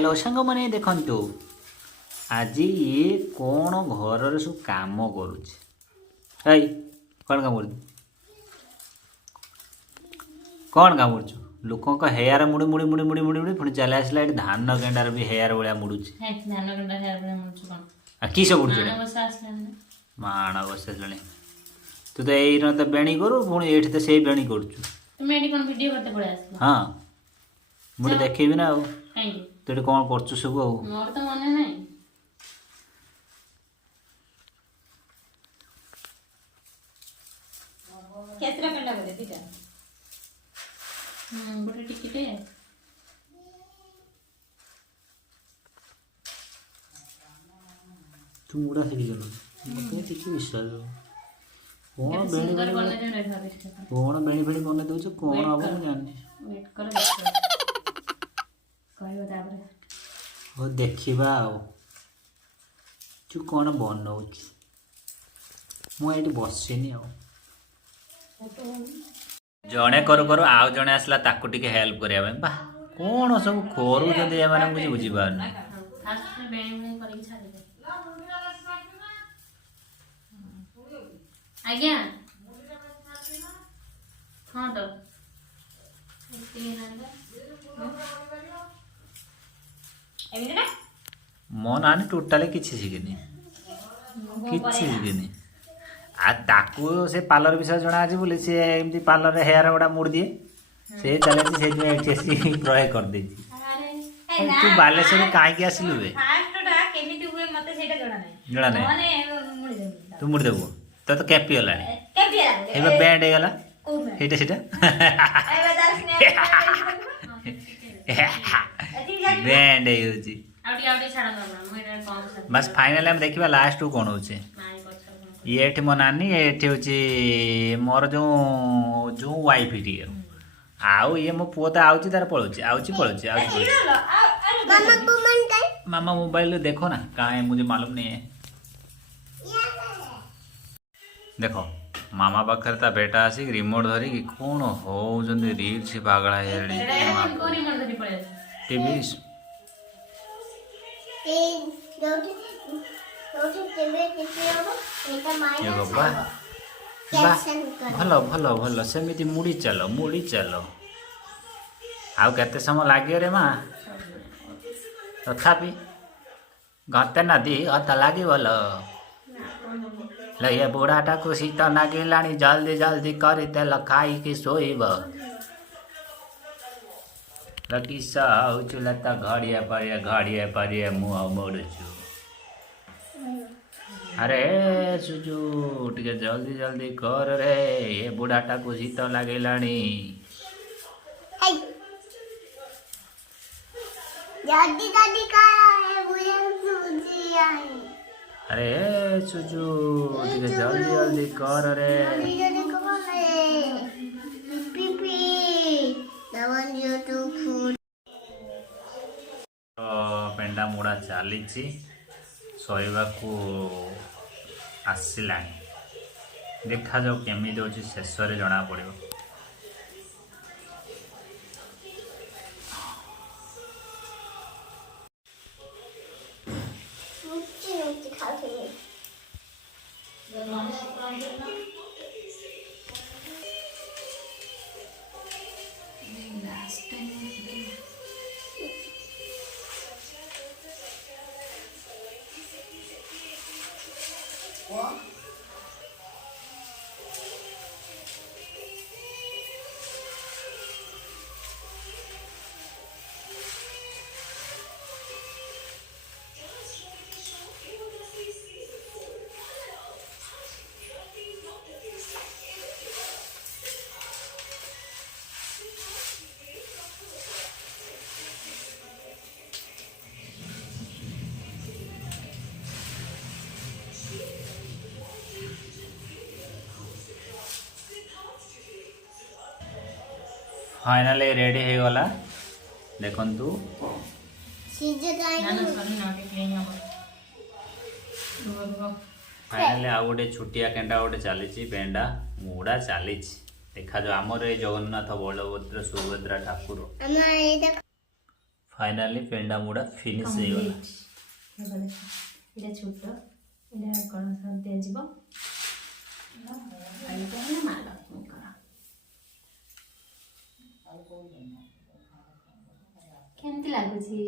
hello सांग मैंने देखु आज ये कौन घर सब काम करुच कौन काम कौन काम कर लोकों का हेयर मुड़ी मुड़ी मुड़ी मुड़ी मुड़ी मुड़ी पुणी चले आसला ये धान गेंडार भी हेयर भाया मुड़ुच कि सब माण बस तू तो यही तो बेणी करू पुणी ये तो से बेणी कर हाँ मुझे देखेबी ना तू कौन कर सब तू मुड़ा सीखी गल टिके विश्वास कौन बेणी कौन बेणी फेणी बन दौच कौन हम जानी देखा तू कौन बनाऊ मुझे बसनी जड़े करू करू आउ जड़े आसला ताकू टिके हेल्प करने बा कौन सब करूँ मुझे बुझीपार आज्ञा हाँ तो मो नानी टोटाली किसी शिखिनी शिखिनी आ ताकू से पार्लर विषय जना आज बोले सी एमती पार्लर हेयर गुड़ा मुड़ दिए से चले से प्रयोग कर दे तू बालेश्वर कहीं आसिलु जना ना तू मुड़ी देबू तो कैपी गला बैंड हो गला बैंड बस फाइनल हम देखा लास्ट कौन हो ये मो नानी ये हूँ मोर जो जो वाइफ टी आउ ये मो पुओ तो आउची तार पड़ोची मामा मोबाइल देखो ना कहाँ मुझे मालूम नहीं है देखो मामा पाखे ता बेटा आसिक रिमोट धरिकी कौन हो रील से पागला टीवी भल भल भल सेमती मुड़ी चल आउ केते समय लगे रे माँ तथापि घंटे ना दी अधा लगे भल ये बुढ़ाटा को शीत नागिला जल्दी जल्दी कर तेल खाई शोब किसा हूँ तो घड़िया परिया मुँह मोड़ुचु अरे सुजु टे जल्दी जल्दी कर रे ये बुढ़ाटा को शीत लगिला अरे सुजु टे जल्दी जल्दी कर रे पेंडा मुड़ा चली शोवा को आसला देखा जाओ केमी दूसरी शेष जना पड़ो फाइनली रेडी हो गला देखंतु फाइनली आ गोटे छुटिया केंडा गोटे चली पेंडा मुड़ा चली देखा जो आमर ये जगन्नाथ बलभद्र सुभद्रा ठाकुर फाइनाली पेंडा मुड़ा फिनिश हो गला এটা ছোট এটা কোন সব দিয়ে দিব এটা হলো মা লক্ষ্মী করা কেমতি লাগুছি